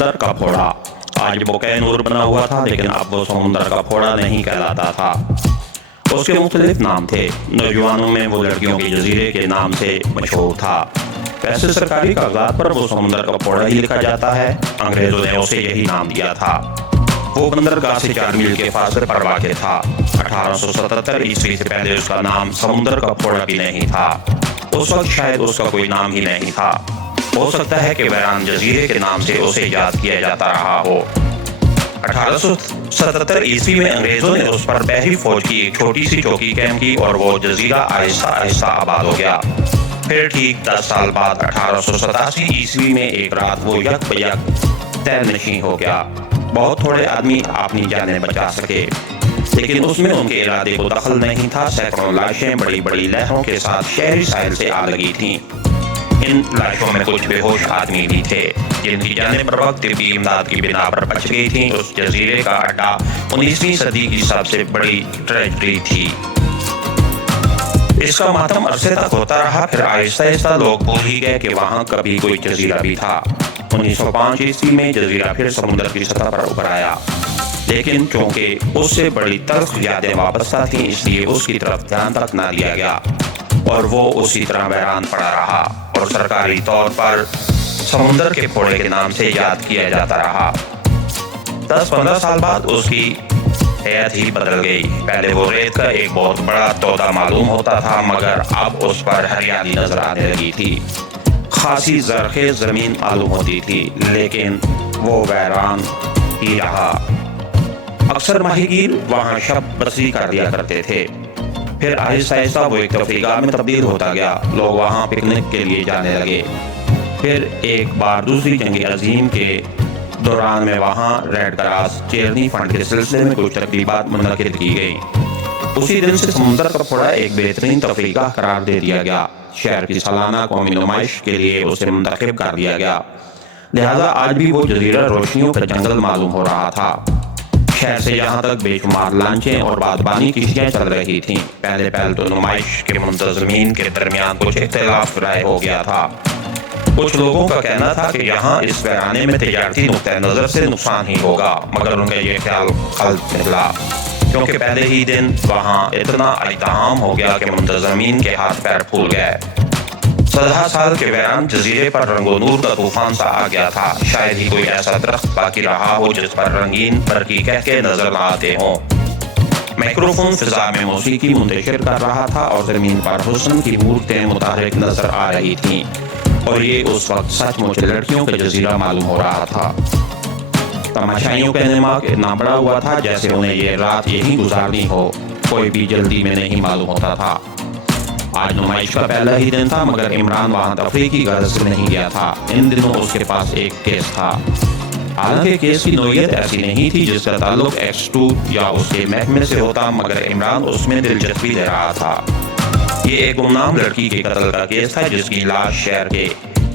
समुंदर का फोड़ा। आज वो कैनूर बना हुआ था, लेकिन अब वो समुंदर का फोड़ा नहीं कहलाता था। उसके मुख्तलिफ नाम थे। नौजवानों में वो लड़कियों के जजीरे के नाम से मशहूर था। वैसे सरकारी कागजात पर वो समुंदर का फोड़ा ही लिखा जाता है। अंग्रेजों ने उसे यही नाम दिया था। वो बंदरगाह से 4 मील के फासले पर वाक़ था। 1877 ईस्वी से पहले उसका नाम समुंदर का फोड़ा भी नहीं था। उस वक्त शायद उसका कोई नाम ही नहीं था। हो सकता है कि वैरान जजीरे के नाम से उसे याद किया जाता रहा हो। 1877 ईस्वी में अंग्रेजों ने उस पर बहरी फौज की एक छोटी सी चौकी कैम की और वो जजीरा आहिस्ता आहिस्ता आबाद हो गया। फिर ठीक 10 साल बाद 1887 ईस्वी में एक रात वो यक बयक तहनशी हो गया। बहुत थोड़े आदमी अपनी जानें बचा सके, लेकिन उसमें उनके इरादे को दखल नहीं था। सैकड़ों लाशें बड़ी बड़ी लहरों के साथ शहरी साहिल से आ लगी थीं। इन लाशों में कुछ बेहोश आदमी भी थे, जिनकी जानें पर वक्त तिब्बी इमदाद की बिना पर बच गई थीं। उस जजीरे का अड्डा 19वीं सदी की सबसे बड़ी ट्रेजेडी थी। इसका मातम अरसे तक होता रहा। फिर आहिस्ता आहिस्ता लोग भूल ही गए कि वहाँ कभी कोई जजीरा भी था। 1905 ईस्वी में जजीरा फिर समुद्र की सतह पर उभर आया, लेकिन चूंकि उससे बड़ी तल्ख यादें वाबस्ता थीं, इसलिए उसकी तरफ ध्यान तक न दिया गया और वो उसी तरह वीरान पड़ा रहा और सरकारी तौर पर समुंदर के फोड़े के नाम से याद किया जाता रहा। 10-15 साल बाद उसकी हैत ही बदल गई। पहले वो रेत का एक बहुत बड़ा तोदा मालूम होता था, मगर अब उस पर हरियाली नजर आने लगी थी। खासी जरखेज जमीन मालूम होती थी, लेकिन वो वीरान ही रहा। अक्सर माहीगीर वहाँ शब बसी कर दिया करते थे। फिर आहिस्ता आहिस्ता वो एक तफरीगाह में तब्दील होता गया। लोग वहाँ पिकनिक के लिए जाने लगे। फिर एक बार दूसरी जंग अजीम के दौरान में वहाँ रेड क्रॉस चेरनी फंड के सिलसिले में कुछ तकरीबात मुनक़िद की गई। उसी दिन से समुंदर का फोड़ा एक बेहतरीन तफरीगाह करार दे दिया गया। शहर की सालाना कौमी नुमाइश के लिए उसे मुंतखब कर दिया गया। लिहाजा आज भी वो जजीरा रोशनियों का जंगल मालूम हो रहा था। शहर से यहाँ तक बेशुमार लांचें और बादबानी किश्तियाँ चल रही थीं। पहले तो नुमाइश के मुंतज़मीन के दरमियान कुछ इख्तिलाफ राय हो गया था। कुछ लोगों का कहना था कि यहाँ इस वीराने में तिजारती नुक्ते नज़र से नुकसान ही होगा, मगर उनका ये ख्याल गलत निकला, क्योंकि पहले ही दिन वहाँ इतना इत्तेहाम हो गया कि मुंतज़मीन के हाथ पैर फूल गए। 10 साल के वीरान जजीरे पर रंगो नूर का तूफान सा आ गया था। शायद ही कोई ऐसा दरख्त बाकी रहा हो जिस पर रंगीन बरकी कह के नजर आते हों। माइक्रोफोन फिजा में मौसीकी मुंतशिर कर रहा था और जमीन पर हुस्न की मूर्तें मुताहरिक नजर आ रही थीं, और ये उस वक्त सचमुच लड़कियों का जजीरा मालूम हो रहा था। तमाशाइयों का दिमाग इतना बड़ा हुआ था जैसे उन्हें ये रात यहीं गुजारनी हो, कोई भी जल्दी में नहीं मालूम होता था। आज नुमाइश का पहला ही दिन था, मगर इमरान वहाँ तफरीह की गर्ज से नहीं गया था। इन दिनों उसके पास एक केस था। हालांकि केस की नोयत ऐसी नहीं थी जिसका ताल्लुक X2 या उसके महकमे से होता, मगर इमरान उसमें दिलचस्पी ले रहा था। ये एक गुमनाम लड़की के कत्ल का केस था, जिसकी लाश शहर के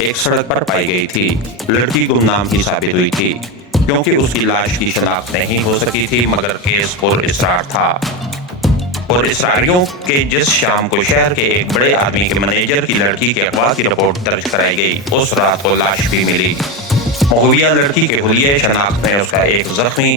एक सड़क पर पाई गई थी। लड़की गुमनाम ही साबित हुई थी, क्योंकि उसकी लाश की शनाख्त नहीं हो सकी थी, मगर केस पुरअसरार था। और इसरारियों के जिस शाम को शहर के एक बड़े आदमी के मैनेजर की लड़की के अगवा की रिपोर्ट दर्ज कराई गई, उस रात को लाश भी मिली। महुविया लड़की के हुलिये शनाख्त में उसका एक जख्मी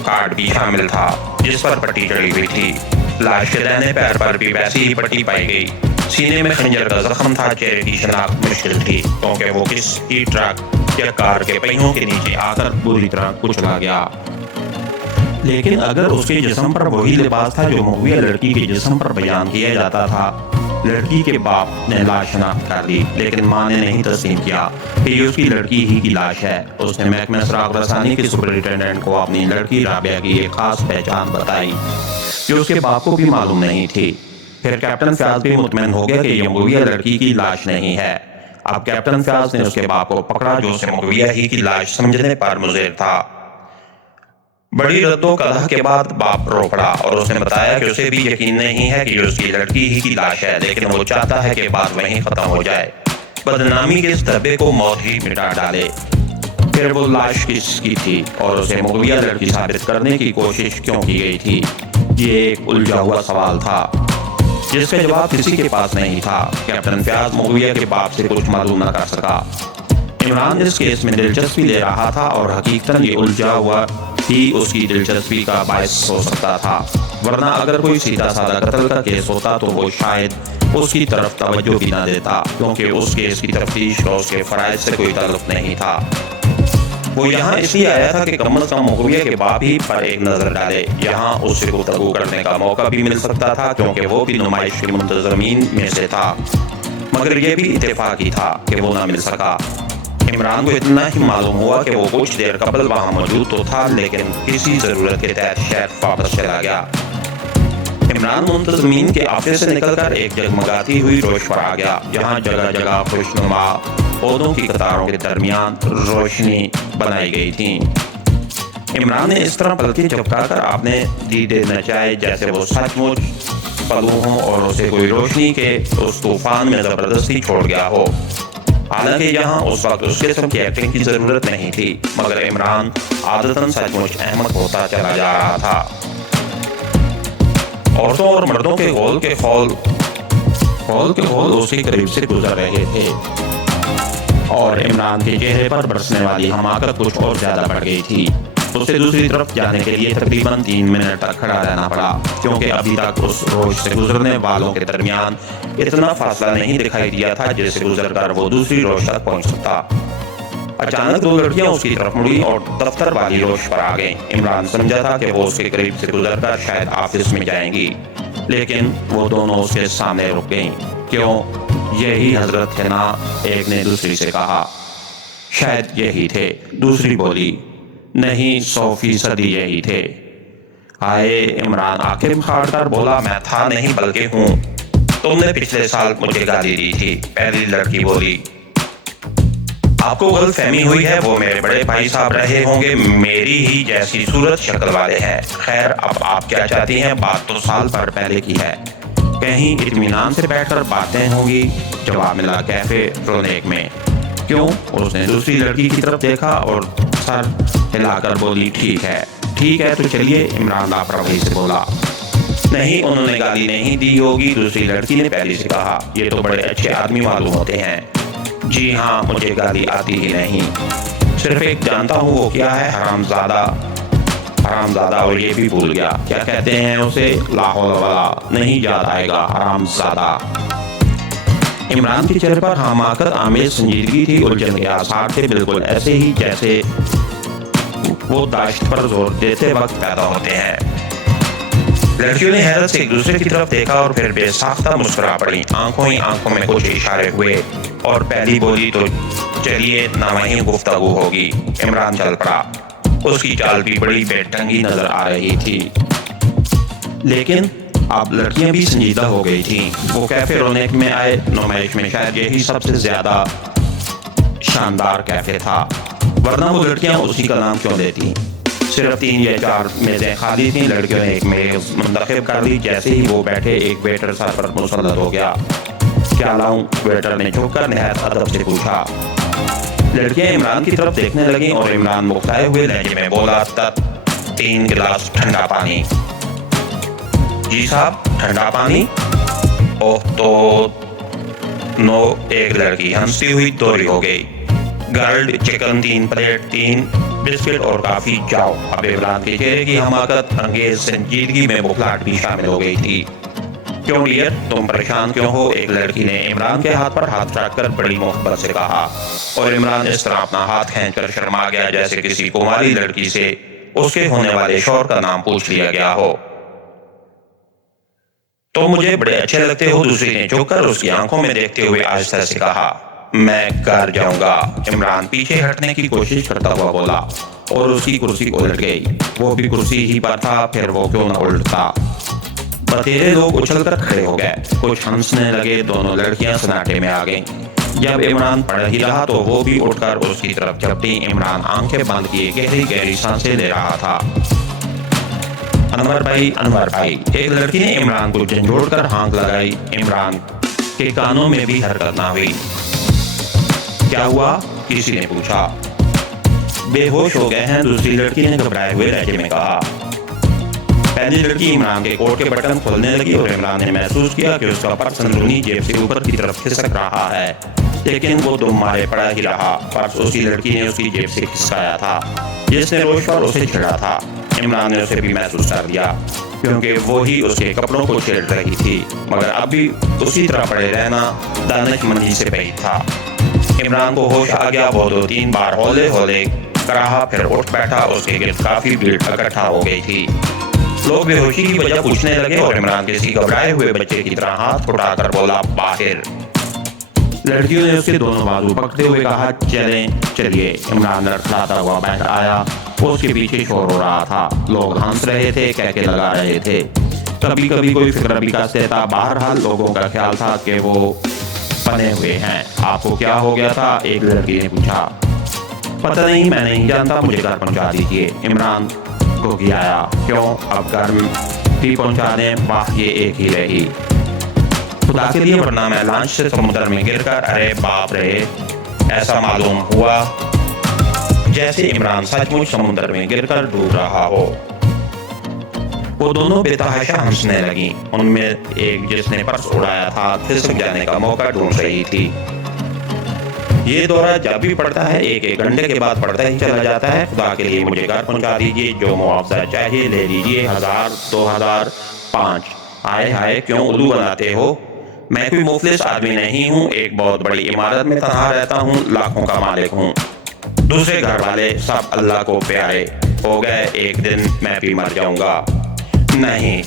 कार्ड भी शामिल था, जिस पर पट्टी चढ़ी हुई थी। लाश के दाहिने पैर पर भी वैसी ही पट्टी पाई गई। सीने में खंजर का जख्म था। चेहरे की शनाख्त मुश्किल थी, क्योंकि वो किसी ट्रक या कार के पहियों के नीचे आकर बुरी तरह कुचला गया। लेकिन अगर उसके जिस्म पर वही लिबास था जो महुविया लड़की के जिस्म पर बयान किया जाता था। लड़की के बाप ने लाश शनाख्त कर दी, लेकिन माँ ने नहीं तस्लीम किया कि ये उसकी लड़की ही की लाश है। उसने महकमे सुराग रसानी के सुपरिटेंडेंट को अपनी लड़की राबिया की एक खास पहचान बताई, जो उसके बाप को भी मालूम नहीं थी। फिर कैप्टन फयाज भी मुतमईन हो गया कि ये महुविया लड़की की लाश नहीं है। अब कैप्टन फयाज ने उसके बाप को पकड़ा, जो उसे महुविया ही की लाश समझने पर मुज़िर था। बड़ी रद्दो-कदह के बाद बाप रो पड़ा और उसने बताया कि उसे भी यकीन नहीं है कि उसकी लड़की ही की लाश है, लेकिन वो चाहता है कि बात वहीं खत्म हो जाए, बदनामी के इस धब्बे को मौत ही मिटा डाले। फिर वो लाश किसकी थी और उसे महुविया लड़की साबित करने की कोशिश क्यों की गई थी, ये एक उलझा हुआ सवाल था जिसका जवाब किसी के पास नहीं था। कैप्टन फयाज महुविया के बाप से कुछ मालूम न कर सका। इमरान इस केस में दिलचस्पी ले रहा था और हकीकतन ये उलझा हुआ ही उसकी दिलचस्पी का बायस हो सकता था, वरना अगर कोई सीधा साधा कत्ल का केस होता तो वो शायद उसकी तरफ तवज्जो भी न देता, क्योंकि उस केस की तफ्तीश और उसके फराइज से कोई ताल्लुक नहीं था। वो यहाँ इसलिए आया था कि कम अज कम मुगविया के बाप ही पर एक नजर डाले। यहाँ उससे गुफ्तगू करने का मौका भी मिल सकता था, क्योंकि वो भी नुमाइश के मुंतजमीन में से था, मगर यह भी इत्तेफाकी था कि वो ना मिल सका। इमरान को इतना ही मालूम हुआ कि वो कुछ देर कबल वहाँ मौजूद तो था, लेकिन किसी जरूरत के तहत शहर वापस चला गया। इमरान मुंतजमीन के ऑफिस से निकलकर एक जगमगाती हुई रोश पर आ गया, जहाँ जगह जगह खुशनुमा पौधों की कतारों के दरमियान रोशनी बनाई गई थी। इमरान ने इस तरह पलकें झपकाकर आपने दीदे नचाए जैसे वो सचमुच पलू हों और उसे कोई रोशनी के उस तूफान में जबरदस्ती छोड़ गया हो। हालांकि यहाँ उस वक्त उस किस्म की एक्टिंग की जरूरत नहीं थी, मगर इमरान आदतन सचमुच अहमक होता चला जा रहा था। औरतों और मर्दों के गोल के खोल उसके करीब से गुजर रहे थे और इमरान के चेहरे पर बरसने वाली हमाकत कुछ और ज्यादा बढ़ गई थी। उसे दूसरी तरफ जाने के लिए तकरीबन 3 मिनट तक खड़ा रहना पड़ा, क्योंकि अभी तक उस रोज से गुजरने वालों के दरमियान इतना फासला नहीं दिखाई दिया था जिससे गुजरकर वो दूसरी रोज तक पहुंच सकता। अचानक 2 लड़कियां उसकी तरफ मुड़ी और दफ्तर वाली रोश पर आ गईं। इमरान समझा था कि वो उसके करीब से गुजरकर शायद ऑफिस में जाएंगी, लेकिन वो दोनों उसके सामने रुक गईं। क्यों? यही हजरत है ना, एक ने दूसरी से कहा। शायद यही थे, दूसरी बोली। नहीं, 100% यही थे। आए, इमरान आखिर खाड़कर बोला, मैं था नहीं बल्कि हूँ। तुमने पिछले साल मुझे गाली दी थी, पहली लड़की बोली। आपको गलतफहमी हुई है, वो मेरे बड़े भाई साहब रहे होंगे, मेरी ही जैसी सूरत शक्ल वाले हैं। खैर, अब आप क्या चाहती हैं? बात तो साल भर पहले की है, कहीं इत्मीनान से बैठकर बातें होंगी। जवाब मिला कैफे रोनेक में। क्यों? उसने दूसरी लड़की की तरफ देखा और सर हिलाकर बोली, ठीक है तो चलिए। इमरान लापरवाही से बोला। नहीं, उन्होंने गाली नहीं दी होगी, दूसरी लड़की ने पहले से कहा। ये तो बड़े अच्छे आदमी मालूम होते हैं। जी हाँ, मुझे गाली आती ही नहीं, सिर्फ एक जानता हूँ वो क्या है, हरामजादा। और ये भी भूल गया, क्या कहते हैं उसे? लाहौल वाला नहीं याद आएगा, हरामजादा। इमरान के चेहरे पर हमाकत आमेज संजीदगी थी, उलझन के आसार थे, बिल्कुल ऐसे ही जैसे वो दाश्त पर जोर देते वक्त पैदा होते हैं। लड़कियों ने हैरत से एक दूसरे की तरफ देखा और फिर बेसाख्ता मुस्कुरा पड़ी। आंखों ही आंखों में कुछ इशारे हुए और पहली बोली, तो चलिए ना वहीं गुफ्तगू होगी। इमरान चल पड़ा। उसकी चाल भी बड़ी बेढंगी नजर आ रही थी, लेकिन अब लड़कियां भी संजीदा हो गई थीं। वो कैफे रोनेक में आए। नुमाइश में शायद यही सबसे ज्यादा शानदार कैफे था, वरना वो लड़कियां उसी का नाम क्यों देती? सिर्फ 3 या 4 मेजें खाली थीं। लड़कियों ने एक मेज मुंतखब कर ली। जैसे ही वो बैठे, एक वेटर सर पर मुसल्लत हो गया। क्या लाऊं? वेटर ने झुककर निहायत अदब से पूछा। लड़कियां इमरान की तरफ देखने लगीं और इमरान मुख्ताए हुए लहजे में बोला, 3 गिलास ठंडा पानी। जी साहब, ठंडा पानी? ओह, तो नो। एक लड़की हंसती हुई दोहरी हो गई। गर्ल्ड चिकन 3 प्लेट, 3 बिस्किट और काफी, जाओ। अब इमरान के चेहरे की हमाकत अंगेज संजीदगी में बुखलाहट भी शामिल हो गई थी। क्यों डियर, तुम परेशान क्यों हो? एक लड़की ने इमरान के हाथ पर हाथ रखकर बड़ी मोहब्बत से कहा, और इमरान इस तरह अपना हाथ खींचकर शर्मा गया जैसे किसी कुमारी लड़की से उसके होने वाले शौहर का नाम पूछ लिया गया हो। तो मुझे बड़े अच्छे लगते हो, दूसरी ने झुककर उसकी आंखों में देखते हुए आहिस्ता से कहा। मैं घर जाऊंगा। इमरान पीछे हटने की कोशिश करता हुआ बोला और उसकी कुर्सी उलट गई। वो भी कुर्सी ही पर था, फिर वो क्यों न उल्टता। बतेरे लोग उछलकर खड़े हो गए, कुछ हंसने लगे। दोनों लड़कियां सन्नाटे में आ गईं। जब इमरान पढ़ ही रहा तो वो भी उठकर उसकी तरफ झपटी। इमरान आंखें बंद किए गहरी गहरी सांसें ले रहा था। अनवर भाई, एक लड़की ने इमरान को झंझोड़कर हाँक लगाई। इमरान के कानों में भी हरकत ना हुई। क्या हुआ? किसी ने पूछा। बेहोश हो गए हैं, दूसरी लड़की ने घबराए हुए लहजे में कहा। पहली लड़की इमरान के कोट के बटन खोलने लगी और इमरान ने महसूस किया कि उसका पर्स अंदरूनी जेब से ऊपर की तरफ खिसक रहा है। लेकिन वो दुम मारे पड़ा ही रहा। पर्स उसी लड़की ने उसकी जेब से खिसकाया था जिसने रोज पर उसे छेड़ा था। इमरान ने उसे भी महसूस कर दिया क्योंकि वो ही उसके कपड़ों को छेड़ रही थी, मगर अब भी उसी तरह पड़े रहना दानिशमंदी से पई था। इमरान को होश आ गया। वो 2-3 बार हौले हौले कराहा, फिर उठ बैठा। उसके गिर्द काफी भीड़ इकट्ठा हो गई थी। लोग बेहोशी की वजह पूछने लगे और इमरान किसी घबराए हुए बच्चे की तरह हाथ उठाकर बोला, बाहर। लड़कियों ने उसके दोनों बाजू पकड़ते हुए कहा, चलें चलिए। इमरान लड़खड़ाता हुआ बाहर आया। उसके पीछे शोर हो रहा था, लोग हंस रहे थे, कहके लगा रहे थे। कभी कभी कोई फिक्र भी कसते था। बहरहाल लोगों का ख्याल था कि वो बने हुए हैं। आपको क्या हो गया था? एक लड़की ने पूछा। पता नहीं, मैं नहीं जानता, मुझे घर पहुंचा दीजिए। इमरान को आया। क्यों? अब घर भी पहुंचा दें? वाह, ये एक ही रही। खुदा के लिए, वरना मैं लॉन्च से समुद्र में गिरकर, अरे बाप रे, ऐसा मालूम हुआ जैसे इमरान सचमुच समुद्र में गिरकर डूब रहा हो। वो दोनों बेतहाशा हंसने लगी। उनमें एक जिसने पर्स उड़ाया था खिसक जाने का मौका ढूंढ रही थी। ये दौरा जब भी पड़ता है 1-1 घंटे के बाद पड़ता ही चला जाता है। खुदा के लिए मुझे घर पहुंचा दीजिए, जो मुआवजा चाहिए ले लीजिए, 1000, 2000, 5। हाय हाय, क्यों उल्लू बनाते हो? मैं कोई मुफलिस आदमी नहीं हूँ। एक बहुत बड़ी इमारत में तनहा रहता हूँ, लाखों का मालिक हूँ। दूसरे घर वाले सब अल्लाह को प्यारे हो गए। एक दिन मैं भी मर जाऊंगा। नहीं,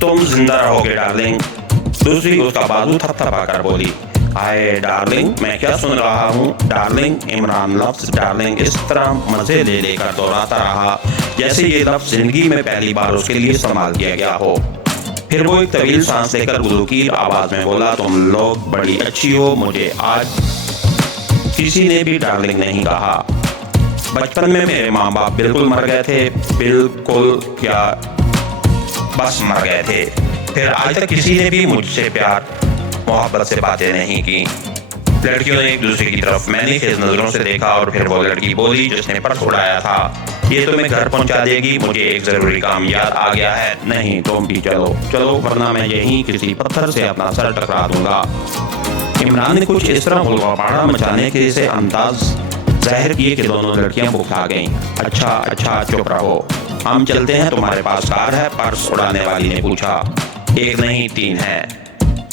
तुम जिंदा रहोगे डार्लिंग। दूसरी उसका बाजू थपथपा कर बोली, आए डार्लिंग, मैं क्या सुन रहा हूँ? डार्लिंग। इमरान लफ्ज डार्लिंग इस तरह मजे ले लेकर दोहराता रहा जैसे ये लफ्ज जिंदगी में पहली बार उसके लिए इस्तेमाल किया गया हो। फिर वो एक तवील सांस लेकर गुलूकीर आवाज में बोला, तुम लोग बड़ी अच्छी हो, मुझे आज किसी ने भी डार्लिंग नहीं कहा। बचपन में मेरे माँ बाप बिल्कुल मर गए थे। बिल्कुल क्या, बस मर गए थे। फिर आज तक किसी ने भी मुझसे प्यार मोहब्बत से बातें नहीं की। लड़कियों ने एक दूसरे की तरफ मैंने खेज नजरों से देखा और फिर वो लड़की बोली जिसने पर्स उड़ाया था, ये तुम्हें घर पहुंचा देगी, मुझे एक जरूरी काम याद आ गया है। नहीं, तुम भी चलो चलो, वरना मैं यहीं किसी पत्थर से अपना सर टकरा दूंगा। इमरान ने कुछ इस तरह हुलवापाड़ा मचाने के से अंदाज जाहिर किए कि दोनों लड़कियां बुखला गईं। अच्छा, चुप रहो, हम चलते हैं, तुम्हारे पास कार है? पर्स उड़ाने वाली ने पूछा। 1 नहीं 3 है।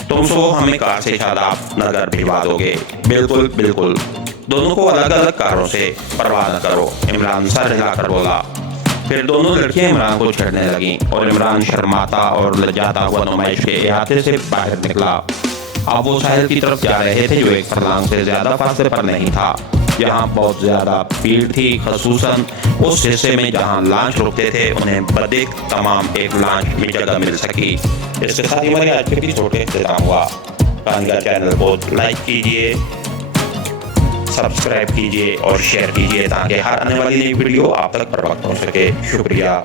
तुम सो हमें कार से शादाब नगर भिजवा दोगे? बिल्कुल बिल्कुल, दोनों को अलग अलग कारों से, परवाह न करो। इमरान सर हिलाकर बोला। फिर दोनों लड़कियां इमरान को छेड़ने लगीं और इमरान शर्माता और लज्जाता हुआ नुमाइश के इहाते से बाहर निकला। अब वो साहिल की तरफ जा रहे थे जो एक फरलांग से ज्यादा फासले पर नहीं था। यहाँ बहुत ज्यादा भीड़ थी, खसूसन उस हिस्से में जहाँ लॉन्च रुकते थे। उन्हें बदिक तमाम एक लॉन्च में जगह मिल सकी। इसके साथ ही हमारे आज के एपिसोड का इख्तिताम हुआ। कहानी का चैनल को लाइक कीजिए, सब्सक्राइब कीजिए और शेयर कीजिए ताकि हर आने वाली नई वीडियो आप तक बर वक्त पहुंच सके। शुक्रिया।